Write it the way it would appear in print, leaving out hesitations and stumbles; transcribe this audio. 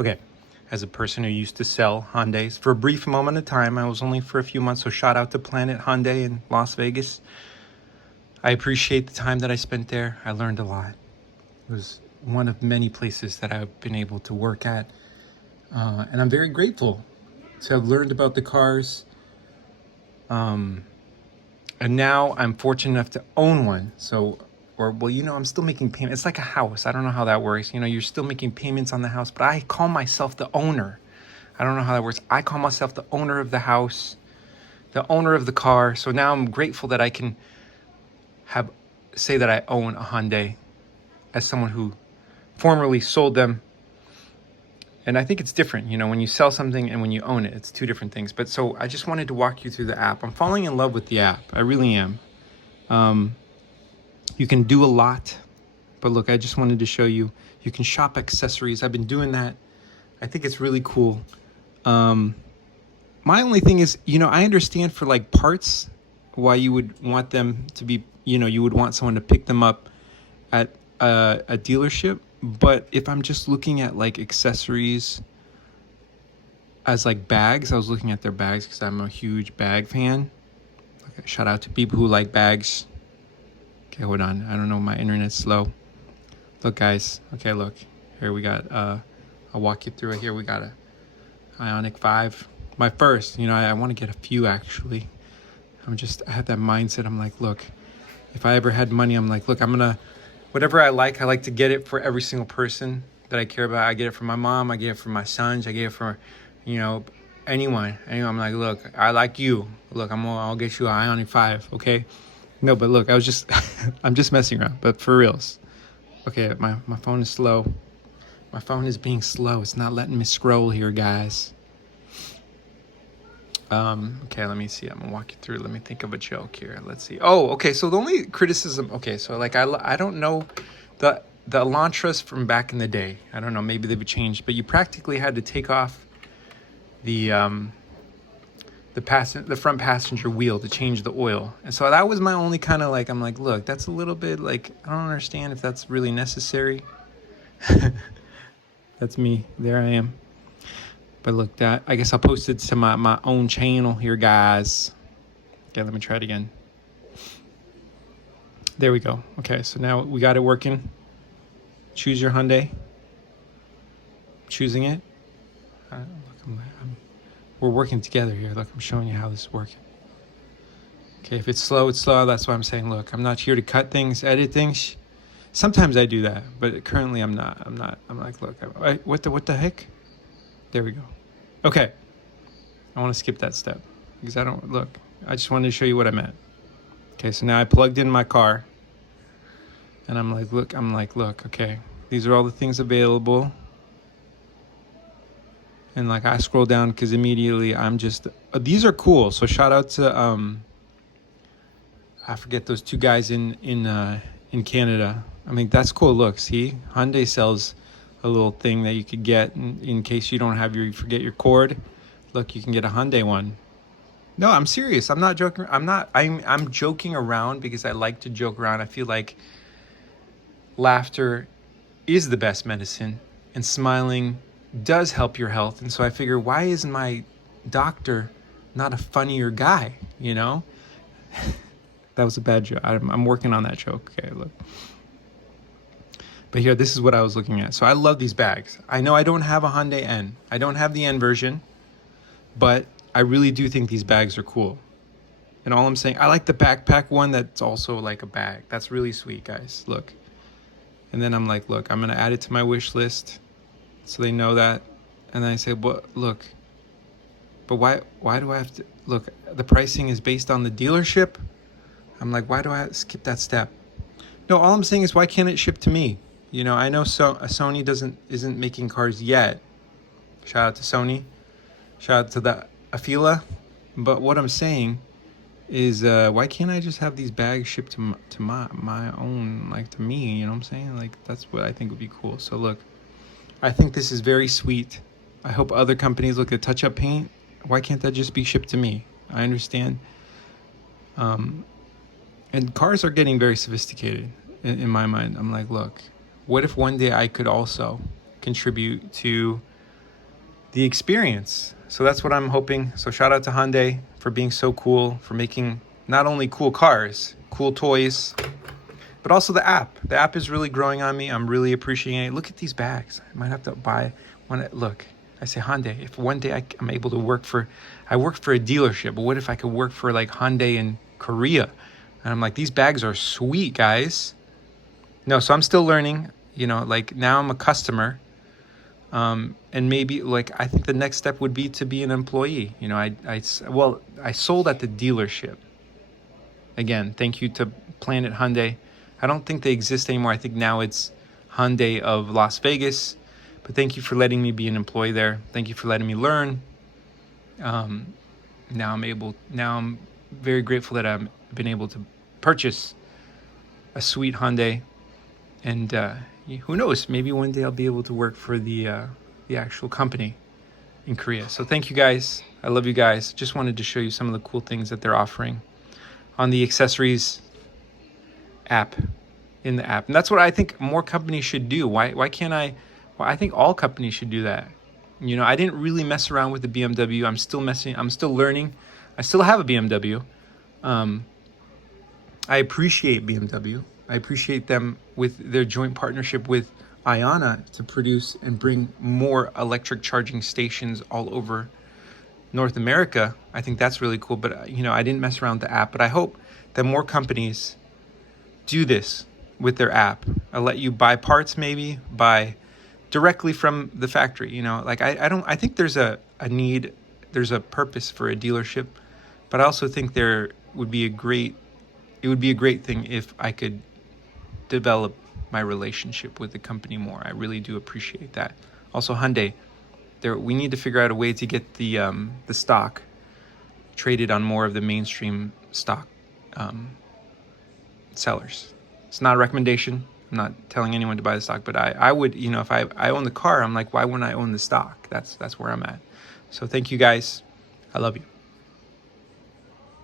Okay, as a person who used to sell Hyundais for a brief moment of time, I was only for a few months, so shout out to Planet Hyundai in Las Vegas. I appreciate the time that I spent there. I learned a lot. It was one of many places that I've been able to work at, and I'm very grateful to have learned about the cars. And now I'm fortunate enough to own one. So, I'm still making payments. It's like a house. I don't know how that works. You're still making payments on the house, but I call myself the owner. I don't know how that works. I call myself the owner of the house, the owner of the car. So now I'm grateful that I can say that I own a Hyundai as someone who formerly sold them. And I think it's different, when you sell something and when you own it, it's two different things. But so I just wanted to walk you through the app. I'm falling in love with the app. I really am. You can do a lot, but look, I just wanted to show you, you can shop accessories. I've been doing that. I think it's really cool. My only thing is, I understand for like parts, why you would want them to be, you would want someone to pick them up at a dealership. But if I'm just looking at like accessories as like bags, I was looking at their bags because I'm a huge bag fan. Okay, shout out to people who like bags. Okay, hold on. I don't know, my internet's slow. Look, guys. Okay, look. Here we got, I'll walk you through it. Here we got a IONIQ 5. My first, I want to get a few actually. I have that mindset. I'm like, look, if I ever had money, I'm like, look, whatever I like to get it for every single person that I care about. I get it for my mom. I get it for my sons. I get it for, anyone. I'm like, look, I like you. Look, I'll get you an IONIQ 5, okay? No, but look, I'm just messing around, but for reals. Okay, my phone is slow. My phone is being slow. It's not letting me scroll here, guys. Okay, let me see. I'm gonna walk you through. Let me think of a joke here. Let's see. Oh, okay. So the only criticism. Okay, so like I don't know the Elantras from back in the day. I don't know. Maybe they've changed, but you practically had to take off the front passenger wheel to change the oil, and so that was my only kind of like. I'm like, look, that's a little bit like I don't understand if that's really necessary. That's me. There I am. But look, that I guess I'll post it to my own channel here, guys. Okay, let me try it again. There we go. Okay, so now we got it working. Choose your Hyundai. Choosing it. We're working together here. Look, I'm showing you how this is working. Okay, if it's slow, it's slow. That's why I'm saying, look, I'm not here to cut things, edit things. Sometimes I do that, but currently I'm not. I'm like, look, what the heck? There we go. Okay. I want to skip that step because I just wanted to show you what I meant. Okay, so now I plugged in my car and I'm like, look, okay, these are all the things available. And like I scroll down because immediately I'm just, these are cool. So shout out to, I forget those two guys in Canada. I mean, that's cool. Look, see, Hyundai sells a little thing that you could get in case you forget your cord. Look, you can get a Hyundai one. No, I'm serious. I'm not joking. I'm joking around because I like to joke around. I feel like laughter is the best medicine and smiling does help your health. And so I figure, why isn't my doctor not a funnier guy, That was a bad joke. I'm working on that joke. Okay, look. But here, this is what I was looking at. So I love these bags. I know I don't have a Hyundai N. I don't have the N version, but I really do think these bags are cool. And all I'm saying, I like the backpack one that's also like a bag. That's really sweet, guys. Look. And then I'm like, look, I'm going to add it to my wish list so they know that. And then I say, well, look, but why do I have to, look, the pricing is based on the dealership. I'm like, why do I skip that step? No, all I'm saying is, why can't it ship to me? I know Sony isn't making cars yet. Shout out to Sony. Shout out to the Afila. But what I'm saying is, why can't I just have these bags shipped to my own, like to me? You know what I'm saying? Like that's what I think would be cool. So look, I think this is very sweet. I hope other companies look at touch-up paint. Why can't that just be shipped to me? I understand. And cars are getting very sophisticated in my mind. I'm like, look, what if one day I could also contribute to the experience. So that's what I'm hoping. So shout out to Hyundai for being so cool, for making not only cool cars, cool toys, but also the app. The app is really growing on me. I'm really appreciating it. Look at these bags. I might have to buy one. Look, I say Hyundai. If one day I'm able to work for a dealership, but what if I could work for like Hyundai in Korea? And I'm like, these bags are sweet, guys. No, so I'm still learning. You know, like now I'm a customer. And maybe like I think the next step would be to be an employee. You know, I sold at the dealership. Again, thank you to Planet Hyundai. I don't think they exist anymore. I think now it's Hyundai of Las Vegas. But thank you for letting me be an employee there. Thank you for letting me learn. Now I'm very grateful that I've been able to purchase a sweet Hyundai. And who knows, maybe one day I'll be able to work for the actual company in Korea. So thank you guys. I love you guys. Just wanted to show you some of the cool things that they're offering on the accessories app, in the app. And that's what I think more companies should do. Why can't I? Well, I think all companies should do that. You know, I didn't really mess around with the BMW. I'm still learning. I still have a BMW. I appreciate BMW. I appreciate them with their joint partnership with IONIQ to produce and bring more electric charging stations all over North America. I think that's really cool. But, you know, I didn't mess around with the app. But I hope that more companies do this with their app. I'll let you buy parts, maybe buy directly from the factory. You know, like I think there's a need, there's a purpose for a dealership. But I also think it would be a great thing if I could develop my relationship with the company more. I really do appreciate that. Also, Hyundai, we need to figure out a way to get the stock traded on more of the mainstream stock sellers. It's not a recommendation. I'm not telling anyone to buy the stock, but I would, you know, if I own the car, I'm like, why wouldn't I own the stock? That's where I'm at. So thank you guys. I love you.